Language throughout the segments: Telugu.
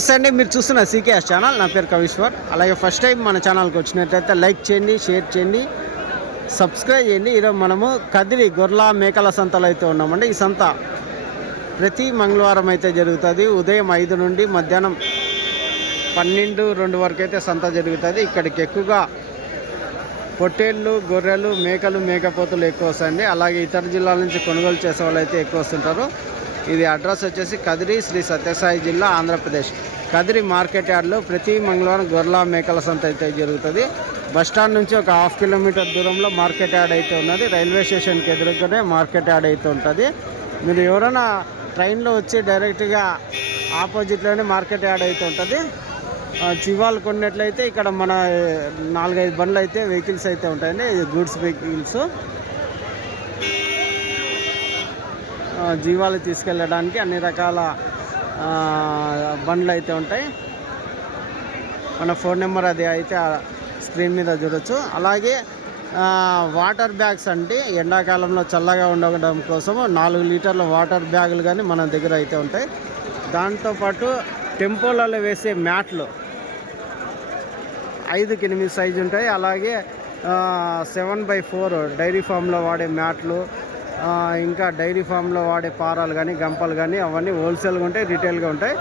నమస్తే అండి, మీరు చూస్తున్న సీకేఎస్ ఛానల్. నా పేరు కవీశ్వర్. అలాగే ఫస్ట్ టైం మన ఛానల్కి వచ్చినట్లయితే లైక్ చేయండి, షేర్ చేయండి, సబ్స్క్రైబ్ చేయండి. ఈరోజు మనము కదిరి గొర్రెల మేకల సంతలో అయితే ఉన్నామండి. ఈ సంత ప్రతి మంగళవారం అయితే జరుగుతుంది. ఉదయం 5 నుండి మధ్యాహ్నం 12-2 వరకు అయితే సంత జరుగుతుంది. ఇక్కడికి ఎక్కువగా పొట్టేళ్ళు, గొర్రెలు, మేకలు, మేకపోతులు ఎక్కువ వస్తాయండి. అలాగే ఇతర జిల్లాల నుంచి కొనుగోలు చేసే వాళ్ళు అయితే ఎక్కువ వస్తుంటారు. ఇది అడ్రస్ వచ్చేసి కదిరి, శ్రీ సత్యసాయి జిల్లా, ఆంధ్రప్రదేశ్. కదిరి మార్కెట్ యార్డ్లో ప్రతి మంగళవారం గొర్రెల మేకల సంత అయితే జరుగుతుంది. బస్టాండ్ నుంచి ఒక 1/2 కిలోమీటర్ దూరంలో మార్కెట్ యార్డ్ అయితే ఉన్నది. రైల్వే స్టేషన్కి ఎదురుగానే మార్కెట్ యార్డ్ అయితే ఉంటుంది. మీరు ఎవరైనా ట్రైన్లో వచ్చి డైరెక్ట్గా ఆపోజిట్లోనే మార్కెట్ యార్డ్ అయితే ఉంటుంది. చివాలు కొన్నట్లయితే ఇక్కడ మన 4-5 బండ్లు అయితే వెహికల్స్ అయితే ఉంటాయండి, గూడ్స్ వెహికల్స్. జీవాలు తీసుకెళ్ళడానికి అన్ని రకాల బండ్లు అయితే ఉంటాయి. మన ఫోన్ నెంబర్ అది అయితే స్క్రీన్ మీద చూడొచ్చు. అలాగే వాటర్ బ్యాగ్స్ అంటే ఎండాకాలంలో చల్లగా ఉండడం కోసం 4 లీటర్ల వాటర్ బ్యాగులు కానీ మన దగ్గర అయితే ఉంటాయి. దాంతోపాటు టెంపోలలో వేసే మ్యాట్లు 5కి 8 సైజు ఉంటాయి. అలాగే 7x4 డైరీ ఫామ్లో వాడే మ్యాట్లు, ఇంకా డైరీ ఫామ్లో వాడే పారాలు కానీ, గంపలు కానీ అవన్నీ హోల్సేల్గా ఉంటాయి, రీటైల్గా ఉంటాయి.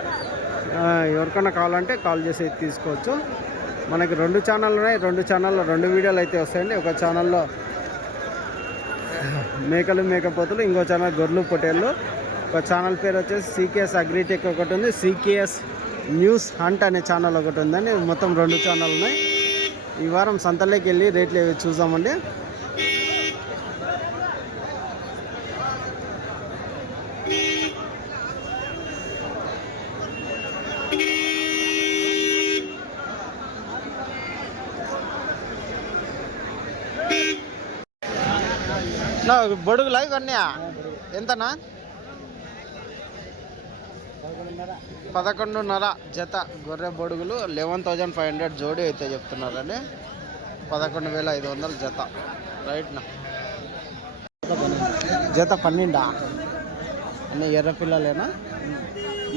ఎవరికైనా కావాలంటే కాల్ చేసి తీసుకోవచ్చు. మనకి 2 ఛానళ్ళు ఉన్నాయి. 2 ఛానల్లో 2 వీడియోలు అయితే వస్తాయండి. ఒక ఛానల్లో మేకలు, మేకపోతులు, ఇంకో ఛానల్ గొర్రెలు, పొట్టేళ్ళు. ఒక ఛానల్ పేరు వచ్చేసి సీకేఎస్ అగ్రిటెక్ ఒకటి ఉంది, సీకేఎస్ న్యూస్ హంట్ అనే ఛానల్ ఒకటి ఉందండి. మొత్తం 2 ఛానల్ ఉన్నాయి. ఈ వారం సంతలోకి వెళ్ళి రేట్లు చూద్దామండి. బొడుగులా ఇవన్నీ ఎంతనా? 11.5 జత గొర్రె బొడుగులు 11,500 జోడి అయితే చెప్తున్నారండి. 11,500 జత. రైట్నా? జత 12 అన్నీ ఎర్ర పిల్లలేనా?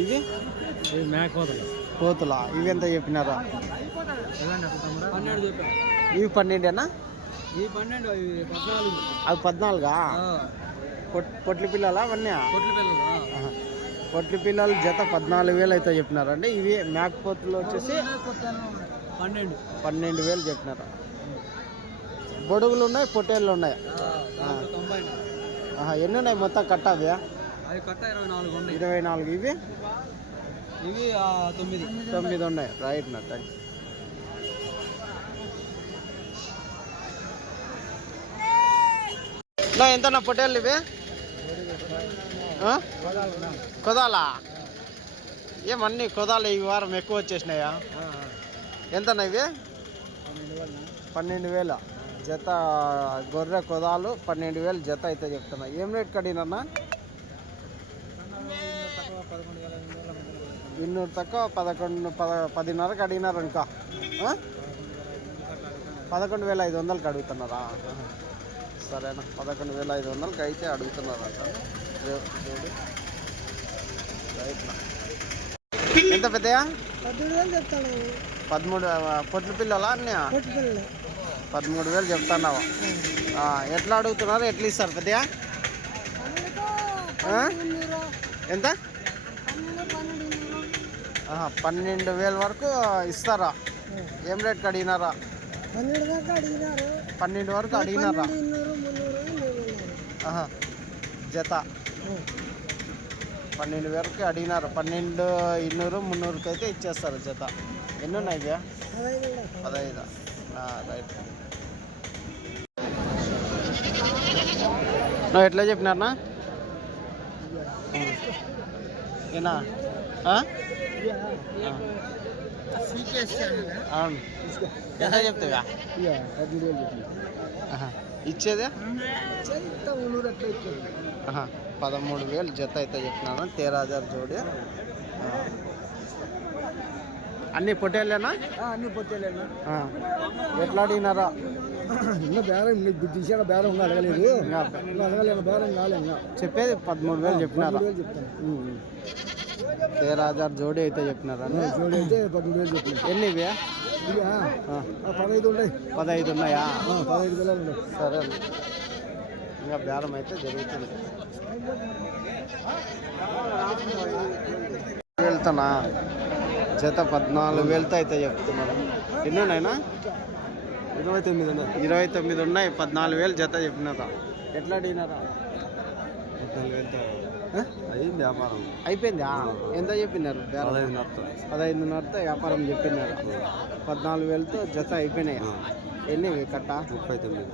ఇవి కోతులా? ఇవి ఎంత చెప్పినారా? ఇవి 12ఏనా? అవి 14. పొట్లి పిల్లలా అవన్నీ? పొట్లి పిల్లలు జత 14,000 అయితే చెప్పినారండి. ఇవి మేకపోతులు వచ్చేసి 12,000 చెప్పినారు. బొడుగులు ఉన్నాయి, పొట్టేళ్ళు ఉన్నాయి. ఎన్ని ఉన్నాయి మొత్తం కట్ట? అవి 24. ఇవి 9 ఉన్నాయి. రైట్ నా? థ్యాంక్స్. ఎంతన్నా పొట్టేళ్ళు ఇవి? కొదాలా? ఏమన్నీ కొదాలు ఈ వారం ఎక్కువ వచ్చేసినాయా? ఎంతన్నా ఇవి? 12,000 జత గొర్రె కొదాలు. 12,000 జత అయితే చెప్తున్నా. ఏం రేట్ కడిగినన్నా? 200 తక్కువ 10,500కి అడిగినారు ఇంకా. 11,500కి అడుగుతున్నారా? సరేనా? 11,500కి అయితే అడుగుతున్నారు అంట. ఎంత పెద్దయా? 13 పొట్ల పిల్లలా అన్నీ? 13,000 చెప్తున్నావా? ఎట్లా అడుగుతున్నారు? ఎట్లా ఇస్తారు పెద్దయా? ఎంత? 12,000 వరకు ఇస్తారా? ఏం రేట్కి అడిగినారా? 12 వరకు అడిగినారా? జత 12 వరకు అడిగినారు. 12,200, 300కి అయితే ఇచ్చేస్తారు జత. ఎన్ని ఉన్నాయి ఇవి? 15. రైట్. నువ్వు ఎట్లా చెప్పినారనా? ఏనా? అవును. ఎంత చెప్తావా? ఇచ్చేదే 13,000 జత అయితే చెప్పినాను. 13,000 జోడి. అన్ని పొట్టేళ్ళేనా? అన్ని పొట్టేళ్ళేనా? ఎట్లా అడిగినారా? ఇంకా బేరం తీసాక బేరం ఇంకా అడగలేదు. అడగలేదు, బేరం కాలే. ఇంకా చెప్పేది 13,000 చెప్పినారా? 13,000 జోడీ అయితే చెప్పినారా? జోడి అయితే 13,000 చెప్పిన. ఎన్ని ఇవి? 15 ఉన్నాయి. 15 ఉన్నాయా? 15 పిల్లలు ఉన్నాయి. సరే, ఇంకా బేరం అయితే జరుగుతుంది. వెళ్తానా జత 14,000 అయితే చెప్తున్నాడు. ఎన్ని ఉన్నాయినా? 29 ఉన్నాయి. 29 ఉన్నాయి. 14,000 జత చెప్పినారా? ఎట్లా అడిగినారా? 14,000 అయింది వ్యాపారం. అయిపోయిందా? ఎంత చెప్పినారు? 15,500 వ్యాపారం చెప్పినారు. 14,000తో జత అయిపోయినాయి. ఎన్ని కట్ట? 39.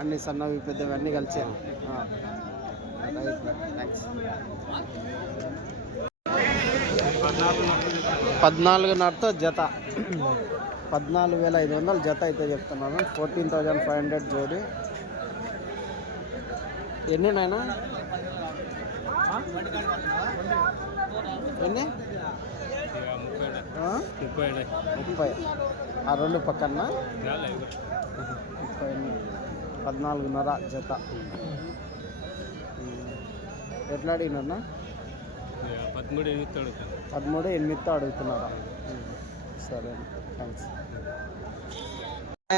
అన్ని సన్నవి పెద్దవి అన్నీ కలిసి. థ్యాంక్స్. 14,500తో జత 14,500 జత అయితే చెప్తున్నాను. 14,500 జోడి. ఎన్ని నాయనా? ఎన్ని? 30. ఆ రెండు పక్కన 30. 14,500 జత. ఎట్లా అడిగినా? 13,800 అడుగుతున్నారా? సరే, థ్యాంక్స్.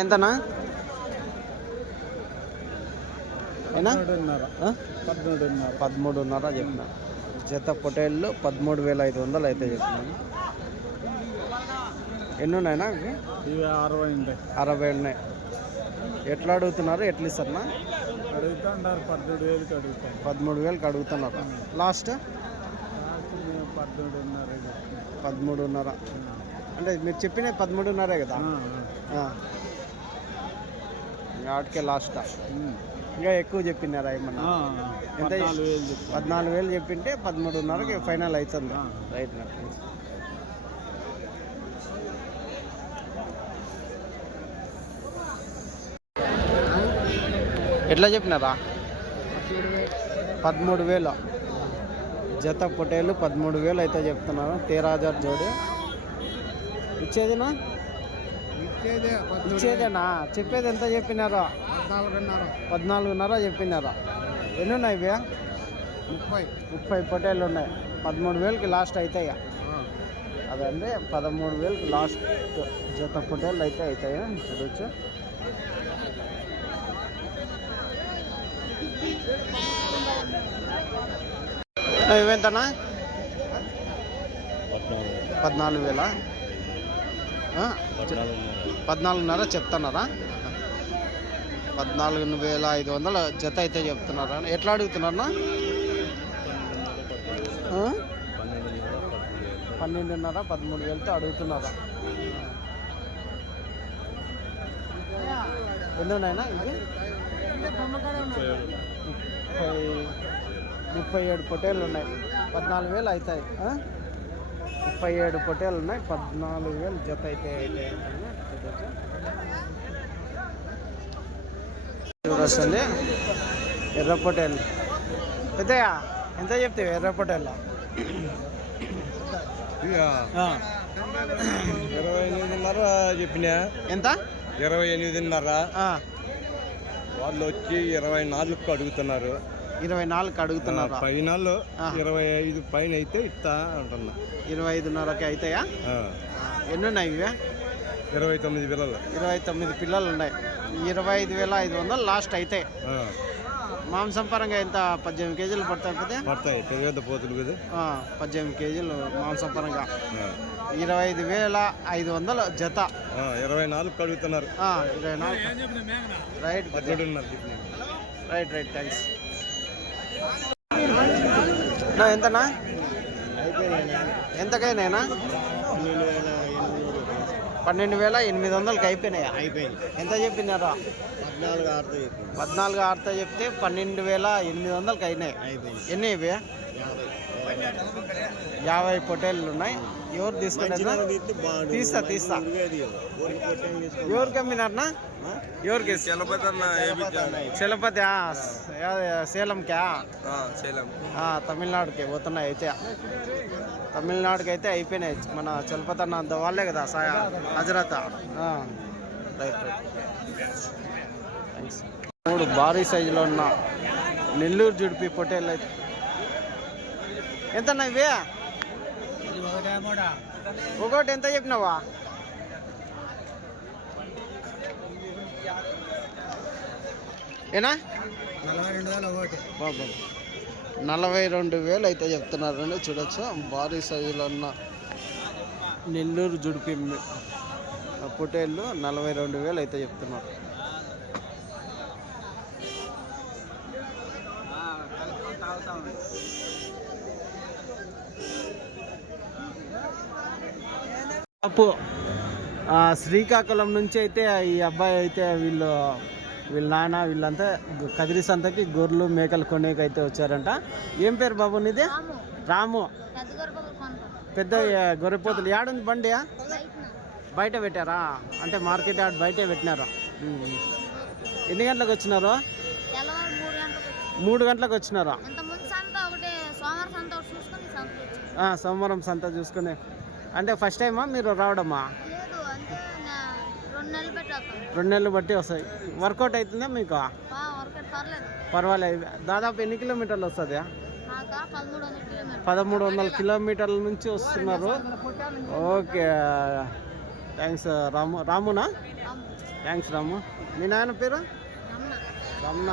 ఎంతనా? 13,500 చెప్పిన. జత పొటేళ్ళు 13,500 అయితే చెప్పినాను. ఎన్ని ఉన్నాయినా? 60 ఉన్నాయి. ఎట్లా అడుగుతున్నారు? ఎట్లా ఇస్తారన్నా? 13,000కి అడుగుతున్నారు. లాస్ట్ 13,500. అంటే మీరు చెప్పిన 13,500 కదా? వాటికే లాస్ట్. ఇంకా ఎక్కువ చెప్పినారా ఏమన్నా? ఎంత? 14,000 చెప్పింటే 13,500కి ఫైనల్ అవుతుంది. రైట్. ఎట్లా చెప్పినారా? 13,000 జత పొటేలు 13,000 అయితే చెప్తున్నారు. 13,000 జోడి. ఇచ్చేదినా? ఇచ్చేదేనా? చెప్పేది ఎంత చెప్పినారా? 14,500 చెప్పినారా? ఎన్ని ఉన్నాయి ఇవి? 30 పొటేళ్ళు ఉన్నాయి. 13,000కి లాస్ట్ అవుతాయి. అదండి 13,000కి లాస్ట్ జత పొటేళ్ళు అయితే అవుతాయి. చూడవచ్చు. ఇవెంతనా? 14,000. 14,500 చెప్తున్నారా? 14,500 జత అయితే చెప్తున్నారా? ఎట్లా అడుగుతున్నారా? 12,500 13,000తో అడుగుతున్నారా? ఎన్ని ఉన్నాయినా? ఇది 37 పొటేళ్ళు ఉన్నాయి. 14,000 అవుతాయి. 37 పొటేళ్ళు ఉన్నాయి. 14,000 జత అయితే చూడొస్తుంది. ఎర్ర పొటేళ్ళు పెద్దయా ఎంత చెప్తావు? ఎర్ర పొటేళ్ళ 28,500 చెప్పినా. ఎంత? 28,500. వాళ్ళు వచ్చి 24కు అడుగుతున్నారు. 24కి అడుగుతున్నారు. ఫైనల్ 25 పైన అయితే ఇస్తా అంటున్నా. 25,500కి అవుతాయా? ఎన్ని ఉన్నాయి ఇవే? 29 పిల్లలు. 29 పిల్లలు ఉన్నాయి. 25,500 లాస్ట్ అయితే. మాంసం పరంగా ఎంత? 18 కేజీలు పడతాయి. పెద్ద పోతులు కదా. 18 కేజీలు మాంసం పరంగా 25,500 జత. 24కు అడుగుతున్నారు. 24. రైట్. రైట్. థ్యాంక్స్. ఎంతనా? ఎంతకైనా? 12,800కి అయిపోయినాయా? అయిపోయింది. ఎంత చెప్పినారా? 14,600 చెప్తే 12,800కి అయినాయి. ఎన్ని ఇవి? 50 పొటేళ్ళు ఉన్నాయి. ఎవరు తీసుకునేది? తీస్తా. ఎవరికి అమ్మినారనా? ఎవరికి? చలపతి సేలంకా? తమిళనాడుకి పోతున్నాయి అయితే. తమిళనాడుకి అయితే అయిపోయినాయి. మన చలపతి అన్న అంత వాళ్ళే కదా హజరత్. రైట్. థ్యాంక్స్. 3 భారీ సైజులో ఉన్న నెల్లూరు జుడిపి పొటేళ్ళు అయితే ఎంత ఇవి? ఒకటి ఎంత చెప్పినావా? ఏనా 42,000 అయితే చెప్తున్నారండి. చూడొచ్చు భారీ సైజులో ఉన్న నెల్లూరు జుడిపి పొట్టేళ్ళు 42,000 అయితే చెప్తున్నారు. శ్రీకాకుళం నుంచి అయితే ఈ అబ్బాయి అయితే వీళ్ళ నాన్న వీళ్ళంతా కదిరి సంతకి గొర్రెలు మేకలు కొనేకి అయితే వచ్చారంట. ఏం పేరు బాబు నీది? రాము. పెద్ద గొర్రెపోతులు ఏడుంది బండి? బయట పెట్టారా? అంటే మార్కెట్ యార్డ్ బయటే పెట్టినారా? ఎన్ని గంటలకు వచ్చినారు? 3 గంటలకు వచ్చినారా? సోమవారం సంత చూసుకుని. అంటే ఫస్ట్ టైమా మీరు రావడమా? 2 నెలలు బట్టి వస్తాయి. వర్కౌట్ అవుతుందా మీకు? పర్వాలేదు. దాదాపు ఎన్ని కిలోమీటర్లు వస్తుంది? 1300 కిలోమీటర్ల నుంచి వస్తున్నారు. ఓకే, థ్యాంక్స్ రాము. రామునా? థ్యాంక్స్ రాము. మీ నాయన పేరు? రమణ.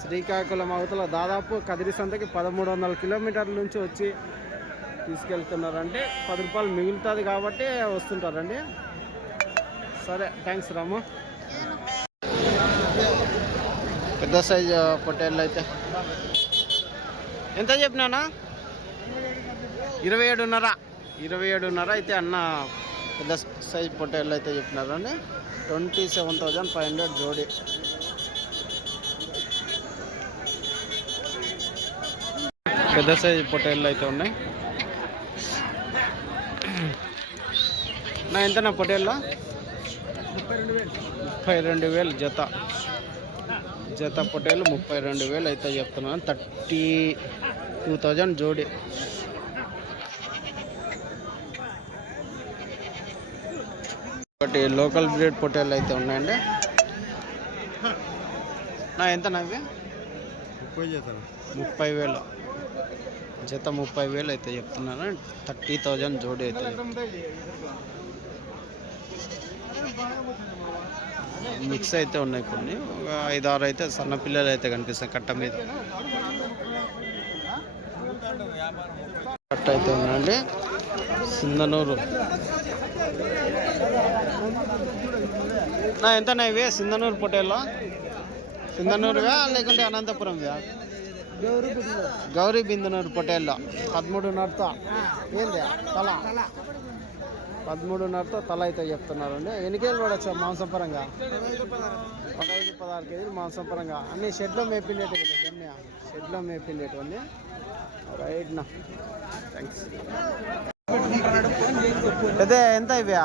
శ్రీకాకుళం అవతల దాదాపు కదిరి సంతకి 1300 కిలోమీటర్ల నుంచి వచ్చి తీసుకెళ్తున్నారంటే 10 రూపాయలు మిగులుతుంది కాబట్టి వస్తుంటారండి. సరే, థ్యాంక్స్ రాము. పెద్ద సైజు పొట్టేళ్ళు అయితే ఎంత చెప్పినానా? 27.5 అయితే అన్న పెద్ద సైజు పొట్టేళ్ళు అయితే చెప్పినారండి. 27,500 జోడి. పెద్ద సైజు పొట్టేళ్ళు అయితే ఉన్నాయి. ఎంతనా పొట్టేళ్ళ? 32,000 జత పొట్టేళ్ళు 32,000 అయితే చెప్తున్నాను. 32,000 జోడి. ఒకటి లోకల్ బ్రీడ్ పొట్టేళ్ళు అయితే ఉన్నాయండి. ఎంతనా ఇవి? 30,000 జత 30,000 అయితే చెప్తున్నాను. 30,000 జోడి అయితే. మిక్స్ అయితే ఉన్నాయి కొన్ని. 5-6 అయితే సన్న పిల్లలు అయితే కనిపిస్తాయి కట్ట మీద. కట్ట అయితే ఉందండి. సింధనూరు. ఎంతనా ఇవి? సింధనూరు పొట్టేళ్ళు? సింధనూరువా లేకుంటే అనంతపురంవా? గౌరీ బిందనూరు పొట్టేళ్ళు 13.5 ఏంది తల? 13.5 తల అయితే చెప్తున్నారండి. ఎన్ని కేజీలు పడచ్చు మాంసం పరంగా? 15-16 కేజీలు మాంసం పరంగా. అన్ని షెడ్లో మేపిండేటి కదా? షెడ్లో మేపిండేటివన్నీ. రైట్నా, థ్యాంక్స్. పెద్ద ఎంత ఇవి?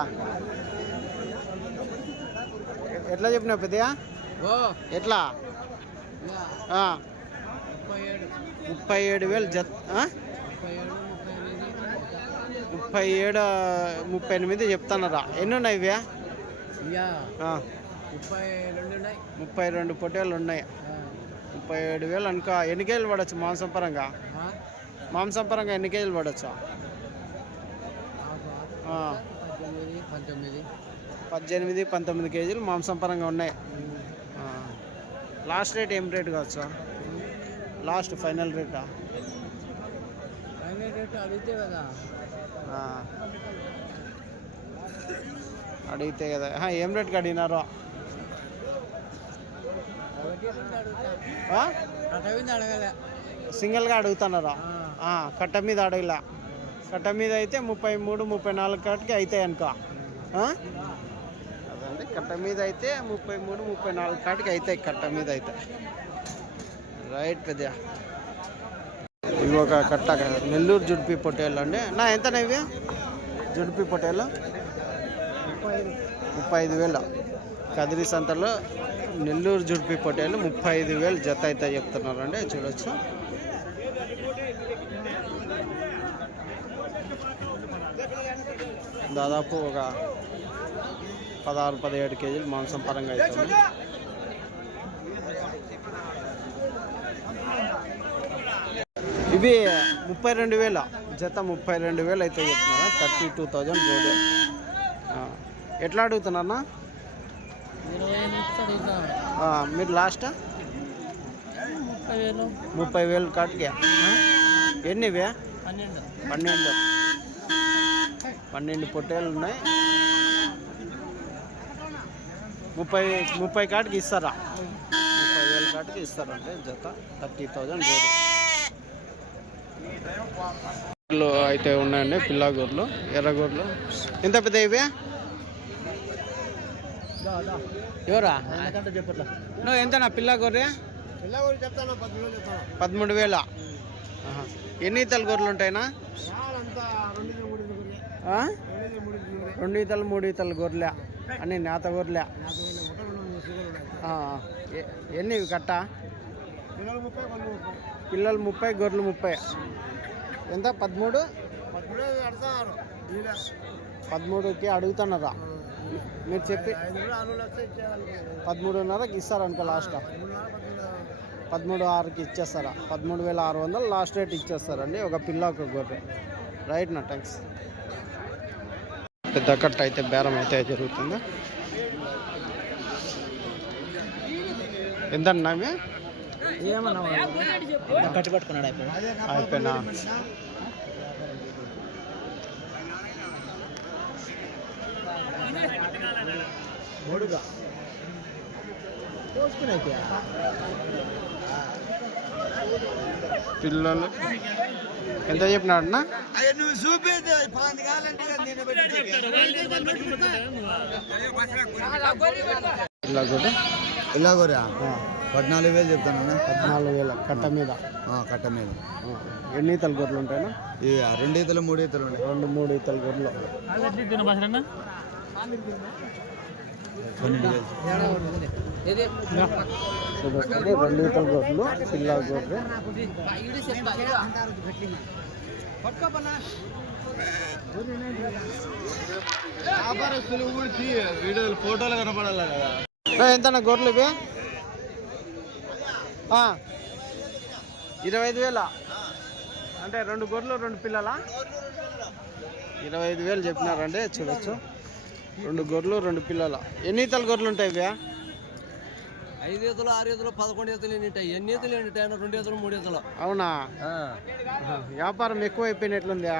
ఎట్లా చెప్పినావు పెద్దయా? ఎట్లా? 37,000 జత. 37, 38 చెప్తున్నారా? ఎన్ని ఉన్నాయి ఇవి? 32 పొట్టేళ్ళు ఉన్నాయి. 37,000 అనుకో. ఎన్ని కేజీలు పడవచ్చు మాంసం పరంగా? మాంసం పరంగా ఎన్ని కేజీలు పడవచ్చు? 18-19 కేజీలు మాంసం పరంగా ఉన్నాయి. లాస్ట్ రేట్ ఏం రేట్ కావచ్చు? లాస్ట్ ఫైనల్ రేటా? అడిగితే కదా. అడిగితే కదా. ఏం రేట్కి అడిగినారో? సింగిల్గా అడుగుతున్నారా? కట్ట మీద అడగలే. కట్ట మీద అయితే 33-34 కాటికి అవుతాయి అనుకో. అదండి, కట్ట మీద అయితే 33-34 కాటికి అవుతాయి. కట్ట మీద అయితే. రైట్ పెద్ద. ఇవి ఒక కట్ట నెల్లూరు జుడిపి పొట్టేళ్ళు అండి. ఎంతనా ఇవి జుడిపి పొట్టేళ్ళు? 35,000. కదిరి సంతలో నెల్లూరు జుడిపి పొట్టేళ్ళు 35,000 జత అయితే చెప్తున్నారండి. చూడొచ్చు. దాదాపు ఒక 16-17 కేజీలు మాంసం పరంగా అవుతుంది. ఇవి 32,000 జత 32,000 అయితే చెప్తున్నారా 32,000 జోడి. ఎట్లా అడుగుతున్నారన్నా మీరు లాస్ట్ 30,000 కాటికి ఎన్నివే 12 పొట్టేళ్ళు ఉన్నాయి. 30 కాటికి ఇస్తారా 30,000 కాటికి ఇస్తారంటే జత 30,000 జోడి. గొర్రెలు అయితే ఉన్నాయండి, పిల్ల గొర్రెలు, ఎర్ర గొర్రెలు. ఎంత పెద్ద ఇవే ఎవరా నువ్వు ఎంతనా పిల్ల గొర్రె? 13,000. ఎన్ని ఈతల గొర్రెలు ఉంటాయినా? 2 ఈతలు 3 ఈతల గొర్రెలే అన్ని నేత గొర్రెలే. ఎన్ని కట్ట? పిల్లలు 30 గొర్రెలు 30. ఎంత 13కి అడుగుతున్నారా? మీరు చెప్పి 13,500కి ఇస్తారనుకో లాస్ట్ 13,600కి ఇచ్చేస్తారా? 13,600 లాస్ట్ రేట్ ఇచ్చేస్తారండి ఒక పిల్ల ఒక గొర్రె. రైట్ నా థ్యాంక్స్. పెద్ద కట్ట అయితే బేరం అయితే జరుగుతుంది. ఎంత అన్నామే కట్టి పట్టుకున్నాడు అయిపోయినా? పిల్లలు ఎంత చెప్పినాడన్నా? ఇలాగోరా 14,000 చెప్తాను. 14,000 కట్ట మీద. కట్ట మీద. ఎన్ని ఈతల గొర్రెలు ఉంటాయినా? 2 ఈతలు 3 ఈతలు ఉన్నాయి. 2-3 ఈతల గొర్రెలు. 12,000. చూడండి 2 ఈతల గొర్రెలు, పిల్ల గొర్రె. ఫోటోలు కనపడాలి కదా. ఎంతన్నా గొర్రెలు ఇవి? 25,000 అంటే 2 గొర్రెలు 2 పిల్లలా? 25,000 చెప్పినారండి. చూడొచ్చు 2 గొర్రెలు 2 పిల్లల. ఎన్ని ఈతల గొర్రెలు ఉంటాయి ఇవి? 5 ఈతలు 6 ఈతలు 11 ఈతలు ఉంటాయి. ఎన్ని ఈతలు ఉంటాయి? 2 ఈతలు 3 ఈతలు. అవునా? వ్యాపారం ఎక్కువ అయిపోయినట్లుందా?